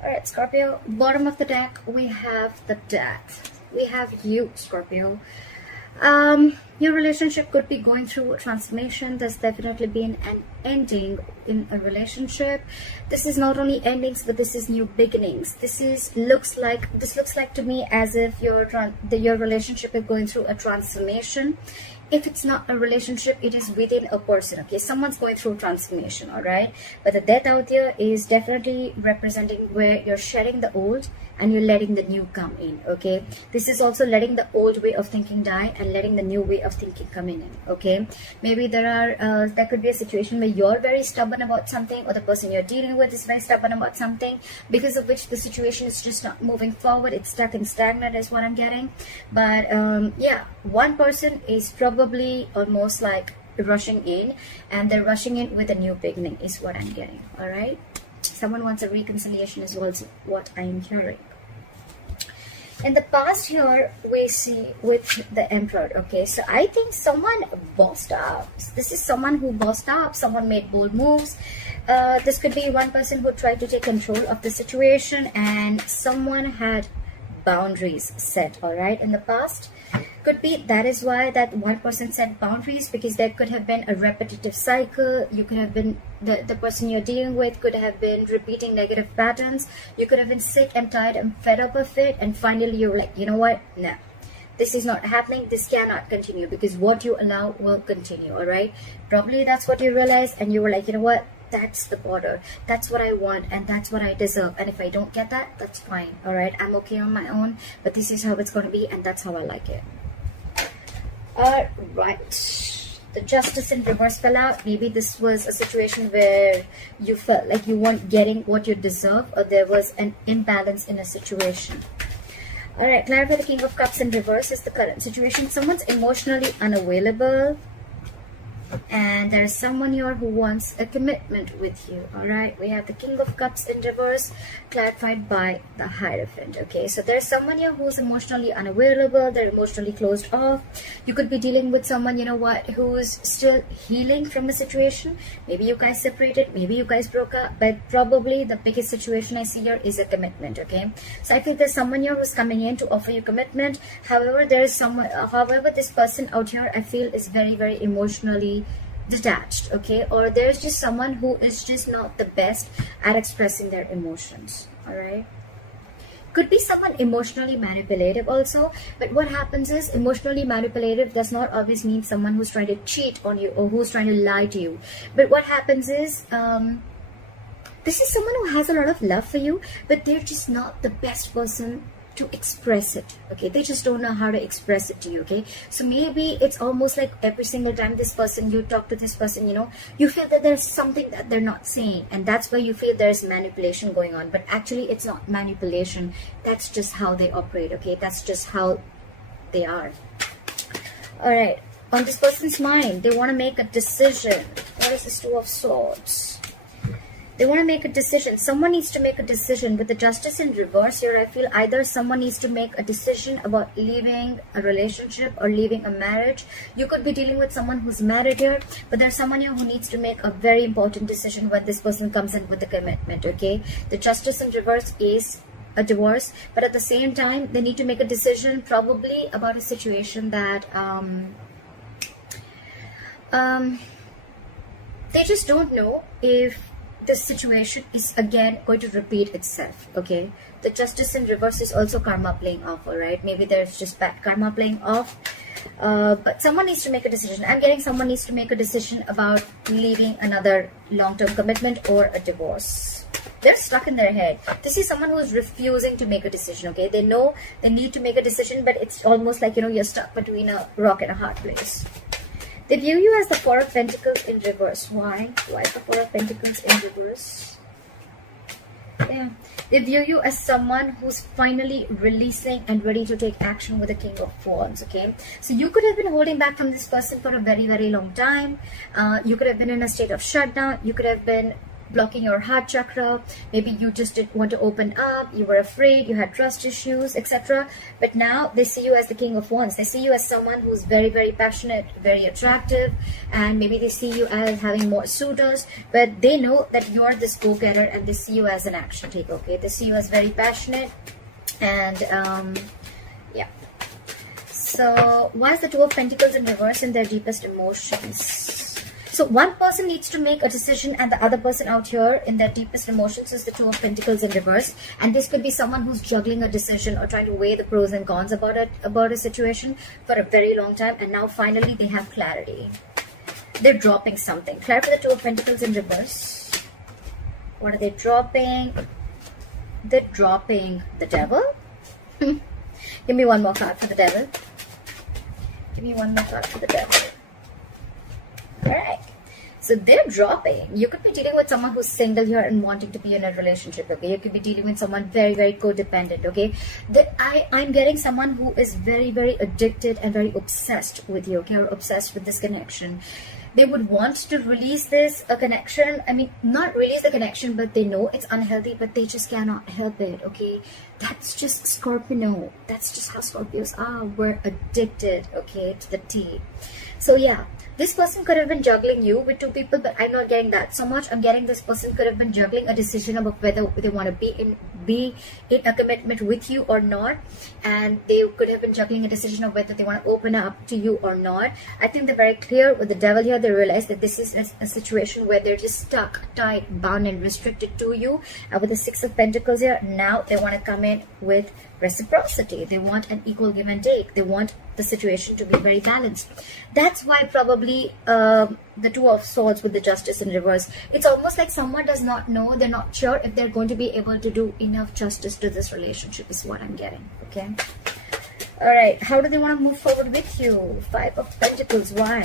Alright, Scorpio, bottom of the deck, we have the Death. We have you, Scorpio. Your relationship could be going through a transformation. There's definitely been an ending in a relationship. This is not only endings, but this is new beginnings. This looks like to me as if your relationship is going through a transformation. If it's not a relationship, it is within a person. Okay, someone's going through transformation. All right, but the Death out there is definitely representing where you're shedding the old and you're letting the new come in. Okay, this is also letting the old way of thinking die and letting the new way of thinking come in. Okay, maybe there could be a situation where you're very stubborn about something, or the person you're dealing with is very stubborn about something, because of which the situation is just not moving forward. It's stuck and stagnant is what I'm getting. But yeah, one person is probably almost like rushing in, and they're rushing in with a new beginning is what I'm getting. All right, someone wants a reconciliation is also what I'm hearing. In the past here, we see with the Emperor. Okay, so I think someone bossed up. This is someone who bossed up. Someone made bold moves. This could be one person who tried to take control of the situation, and someone had boundaries set. All right, in the past. Could be that is why that one person set boundaries, because there could have been a repetitive cycle. You could have been the person you're dealing with could have been repeating negative patterns. You could have been sick and tired and fed up of it, and finally you're like, you know what, no, this is not happening, this cannot continue, because what you allow will continue. All right, probably that's what you realized, and you were like, you know what, that's the border, that's what I want, and that's what I deserve, and if I don't get that, that's fine. All right, I'm okay on my own, but this is how it's going to be, and that's how I like it. All right, the Justice in reverse fell out. Maybe this was a situation where you felt like you weren't getting what you deserve, or there was an imbalance in a situation. All right, clarify the King of Cups in reverse is the current situation. Someone's emotionally unavailable, and there's someone here who wants a commitment with you. All right, we have the King of Cups in reverse clarified by the Hierophant. Okay, so there's someone here who's emotionally unavailable, they're emotionally closed off. You could be dealing with someone, you know what, who's still healing from a situation. Maybe you guys separated, maybe you guys broke up, but probably the biggest situation I see here is a commitment. Okay, so I feel there's someone here who's coming in to offer you commitment. However, there's someone, however, this person out here I feel is very, very emotionally detached. Okay, or there's just someone who is just not the best at expressing their emotions. All right, could be someone emotionally manipulative also, but what happens is emotionally manipulative does not always mean someone who's trying to cheat on you or who's trying to lie to you. But what happens is this is someone who has a lot of love for you, but they're just not the best person to express it. Okay, they just don't know how to express it to you. Okay, so maybe it's almost like every single time this person, you talk to this person, you know, you feel that there's something that they're not saying, and that's why you feel there's manipulation going on. But actually it's not manipulation, that's just how they operate. Okay, that's just how they are. All right, on this person's mind, they want to make a decision. What is this Two of Swords? They want to make a decision. Someone needs to make a decision. With the Justice in reverse here, I feel either someone needs to make a decision about leaving a relationship or leaving a marriage. You could be dealing with someone who's married here, but there's someone here who needs to make a very important decision when this person comes in with the commitment. Okay, the Justice in reverse is a divorce, but at the same time they need to make a decision probably about a situation that they just don't know if this situation is again going to repeat itself. Okay, the Justice in reverse is also karma playing off. All right, maybe there's just bad karma playing off, but someone needs to make a decision. I'm getting someone needs to make a decision about leaving another long-term commitment or a divorce. They're stuck in their head. This is someone who is refusing to make a decision. Okay, they know they need to make a decision, but it's almost like, you know, you're stuck between a rock and a hard place. They view you as the Four of Pentacles in reverse. Why? Why is the Four of Pentacles in reverse? Yeah. They view you as someone who's finally releasing and ready to take action with the King of Wands. Okay. So you could have been holding back from this person for a very, very long time. You could have been in a state of shutdown. You could have been blocking your heart chakra. Maybe you just didn't want to open up, you were afraid, you had trust issues, etc. But now they see you as the King of Wands. They see you as someone who's very, very passionate, very attractive, and maybe they see you as having more suitors, but they know that you're this go-getter, and they see you as an action taker. Okay, they see you as very passionate, and yeah. So why is the Two of Pentacles in reverse in their deepest emotions? So one person needs to make a decision, and the other person out here in their deepest emotions is the Two of Pentacles in reverse. And this could be someone who's juggling a decision or trying to weigh the pros and cons about a situation for a very long time, and now finally they have clarity. They're dropping something. Clarify the Two of Pentacles in reverse. What are they dropping? They're dropping the Devil. Give me one more card for the Devil. Give me one more card for the Devil. Alright. So they're dropping. You could be dealing with someone who's single here and wanting to be in a relationship, okay? You could be dealing with someone very, very codependent, okay? I'm getting someone who is very, very addicted and very obsessed with you, okay? Or obsessed with this connection. They would want to release this connection. I mean, not release the connection, but they know it's unhealthy, but they just cannot help it, okay? That's just Scorpio. That's just how Scorpios are. We're addicted, okay, to the T. So yeah, this person could have been juggling you with two people, but I'm not getting that so much. I'm getting this person could have been juggling a decision about whether they want to be in a commitment with you or not, and they could have been juggling a decision of whether they want to open up to you or not. I think they're very clear with the Devil here. They realize that this is a situation where they're just stuck, tied, bound, and restricted to you. And with the Six of Pentacles here, now they want to come in with reciprocity. They want an equal give and take. They want the situation to be very balanced. That's why probably the Two of Swords with the Justice in reverse. It's almost like someone does not know, they're not sure if they're going to be able to do enough justice to this relationship is what I'm getting, okay? Alright, how do they want to move forward with you? Five of Pentacles, why?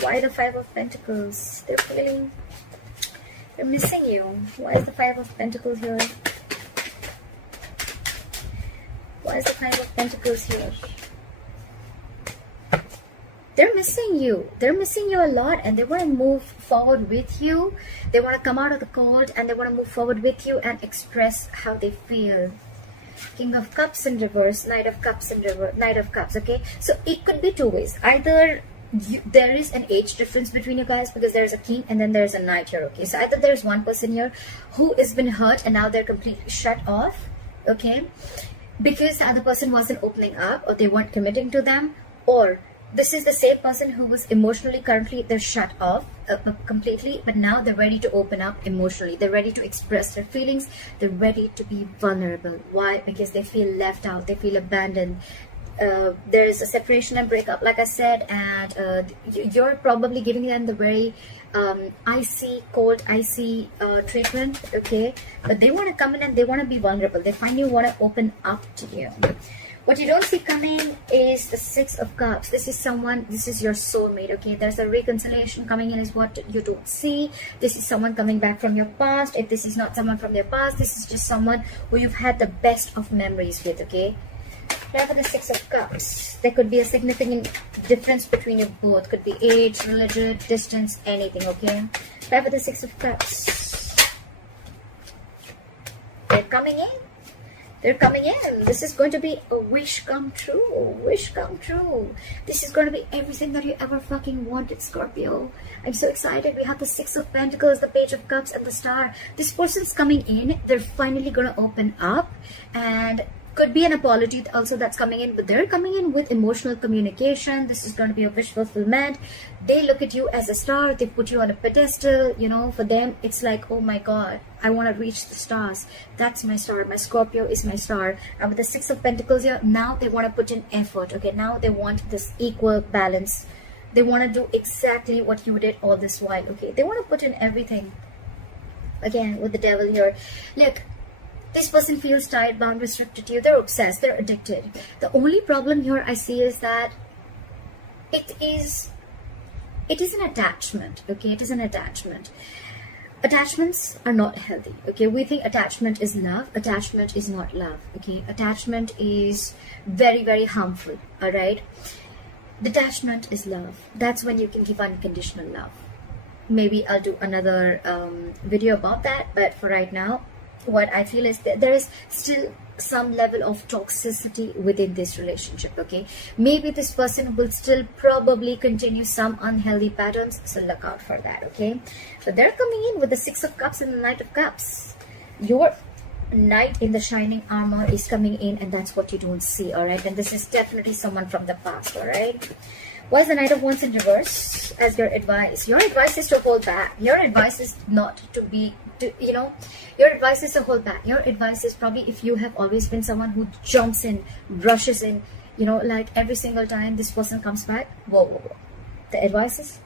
Why the Five of Pentacles? They're missing you. Why is the Five of Pentacles here? Why is the Five of Pentacles here? They're missing you. They're missing you a lot, and they want to move forward with you. They want to come out of the cold, and they want to move forward with you and express how they feel. King of Cups in reverse, Knight of Cups in reverse, Knight of Cups, okay? So it could be two ways. Either there is an age difference between you guys, because there's a king and then there's a knight here, okay? So either there's one person here who has been hurt and now they're completely shut off, okay? Because the other person wasn't opening up, or they weren't committing to them, or this is the same person who was emotionally, currently they're shut off completely, but now they're ready to open up emotionally. They're ready to express their feelings. They're ready to be vulnerable. Why? Because they feel left out. They feel abandoned. There's a separation and breakup, like I said, and you're probably giving them the very icy, cold, icy treatment, okay? But they want to come in and they want to be vulnerable. They finally want to open up to you. What you don't see coming is the Six of Cups. This is someone, this is your soulmate, okay? There's a reconciliation coming in is what you don't see. This is someone coming back from your past. If this is not someone from your past, this is just someone who you've had the best of memories with, okay? Now for the Six of Cups, there could be a significant difference between you both. Could be age, religion, distance, anything, okay? Now for the Six of Cups, they're coming in. They're coming in. This is going to be a wish come true. A wish come true. This is going to be everything that you ever fucking wanted, Scorpio. I'm so excited. We have the Six of Pentacles, the Page of Cups, and the Star. This person's coming in. They're finally going to open up, and could be an apology also that's coming in, but they're coming in with emotional communication. This is going to be a wish fulfillment. They look at you as a star. They put you on a pedestal. You know, for them it's like, oh my god, I want to reach the stars. That's my star. My Scorpio is my star. And with the Six of Pentacles here, now they want to put in effort, okay? Now they want this equal balance. They want to do exactly what you did all this while, okay? They want to put in everything. Again, with the Devil here, look, this person feels tied, bound, restricted to you. They're obsessed. They're addicted. The only problem here I see is that it is an attachment, okay? It is an attachment. Attachments are not healthy, okay? We think attachment is love. Attachment is not love, okay? Attachment is very, very harmful, all right? Detachment is love. That's when you can give unconditional love. maybe I'll do another video about that. But for right now, what I feel is that there is still some level of toxicity within this relationship. Okay, maybe this person will still probably continue some unhealthy patterns, so look out for that. Okay, so they're coming in with the Six of Cups and the Knight of Cups. Your knight in the shining armor is coming in, and that's what you don't see. All right, and this is definitely someone from the past. All right, why is the Knight of Wands in reverse as your advice? Your advice is to hold back. Your advice is not to be, you know, your advice is to hold back. Your advice is probably, if you have always been someone who jumps in, rushes in, you know, like every single time this person comes back, whoa. The advice is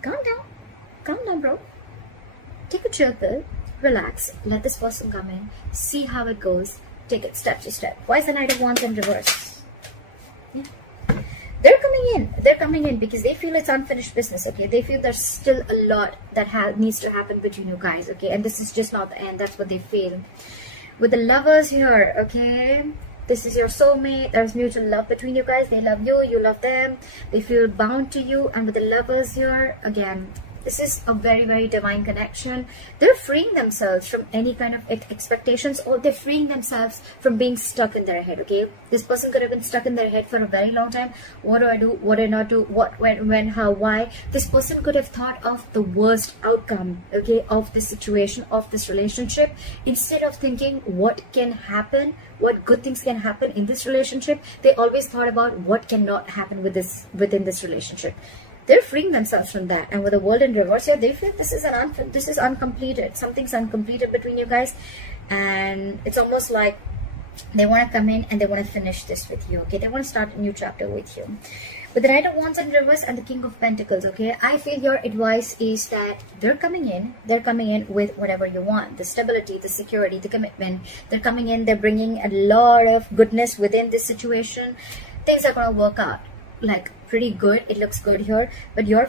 calm down, bro. Take a chill pill, relax, let this person come in, see how it goes, take it step to step. Why is the Knight of Wands in reverse? Yeah. They're coming in because they feel it's unfinished business. Okay, they feel there's still a lot that needs to happen between you guys. Okay, and this is just not the end. That's what they feel. With the Lovers here, okay, this is your soulmate. There's mutual love between you guys. They love you, you love them, they feel bound to you. And with the Lovers here, again, this is a very, very divine connection. They're freeing themselves from any kind of expectations, or they're freeing themselves from being stuck in their head. Okay, this person could have been stuck in their head for a very long time. What do I do? What do I not do? What, when, how, why? This person could have thought of the worst outcome, okay, of this situation, of this relationship, instead of thinking what can happen, what good things can happen in this relationship. They always thought about what cannot happen within this relationship. They're freeing themselves from that. And with the World in reverse here, they feel this is uncompleted. Something's uncompleted between you guys, and it's almost like they want to come in and they want to finish this with you. Okay, they want to start a new chapter with you. With the Knight of Wands in reverse and the King of Pentacles, okay, I feel your advice is that they're coming in with whatever you want, the stability, the security, the commitment. They're coming in, they're bringing a lot of goodness within this situation. Things are going to work out like pretty good. It looks good here, but your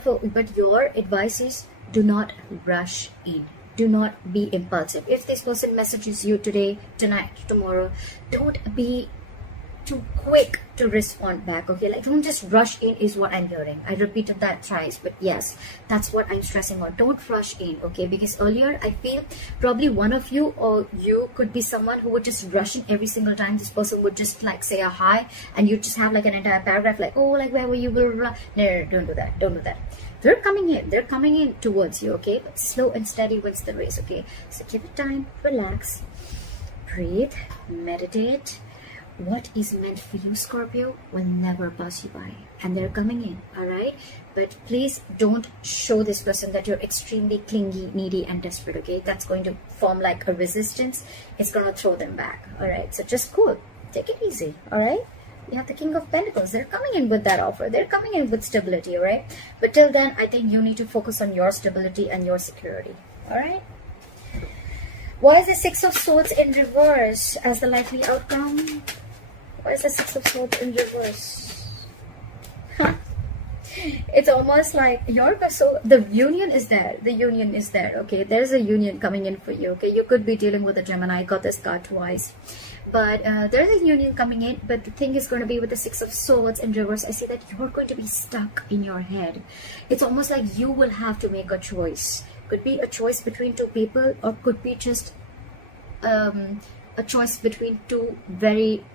advice is, do not rush in, do not be impulsive. If this person messages you today, tonight, tomorrow, don't be too quick to respond back. Okay, like don't just rush in is what I'm hearing. I repeated that thrice, but yes, that's what I'm stressing on. Don't rush in. Okay, because earlier I feel probably one of you, or you could be someone who would just rush in every single time this person would just like say a hi, and you just have like an entire paragraph like, oh, like where were you, blah, blah, blah. No, don't do that. They're coming in towards you. Okay, but slow and steady wins the race. Okay, so give it time, relax, breathe, meditate. What is meant for you, Scorpio, will never pass you by, and they're coming in. All right, but please don't show this person that you're extremely clingy, needy, and desperate. Okay, that's going to form like a resistance. It's gonna throw them back. All right, so just cool, take it easy. All right, you have the King of Pentacles. They're coming in with that offer. They're coming in with stability. All right, but till then, I think you need to focus on your stability and your security. All right. Why is the Six of Swords in reverse as the likely outcome? Why is the Six of Swords in reverse? Huh. It's almost like the union is there. The union is there. Okay, there's a union coming in for you. Okay, you could be dealing with a Gemini. I got this card twice, but there's a union coming in. But the thing is going to be with the Six of Swords in reverse. I see that you're going to be stuck in your head. It's almost like you will have to make a choice. Could be a choice between two people, or could be just a choice between two very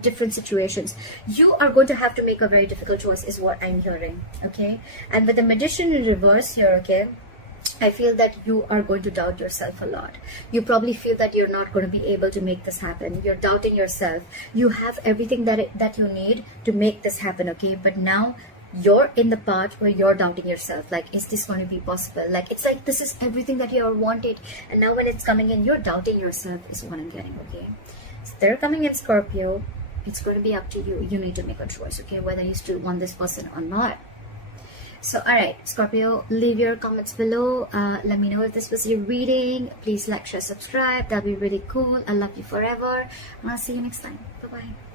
different situations. You are going to have to make a very difficult choice is what I'm hearing. Okay, and with the Magician in reverse here, okay, I feel that you are going to doubt yourself a lot. You probably feel that you're not going to be able to make this happen. You're doubting yourself. You have everything that you need to make this happen. Okay, but now you're in the part where you're doubting yourself, like, is this going to be possible? Like, it's like this is everything that you ever wanted, and now when it's coming in, you're doubting yourself is what I'm getting. Okay, so they're coming in, Scorpio. It's going to be up to you. You need to make a choice, okay, whether you still want this person or not. So, all right, Scorpio, leave your comments below. Let me know if this was your reading. Please like, share, subscribe. That'll be really cool. I love you forever. And I'll see you next time. Bye-bye.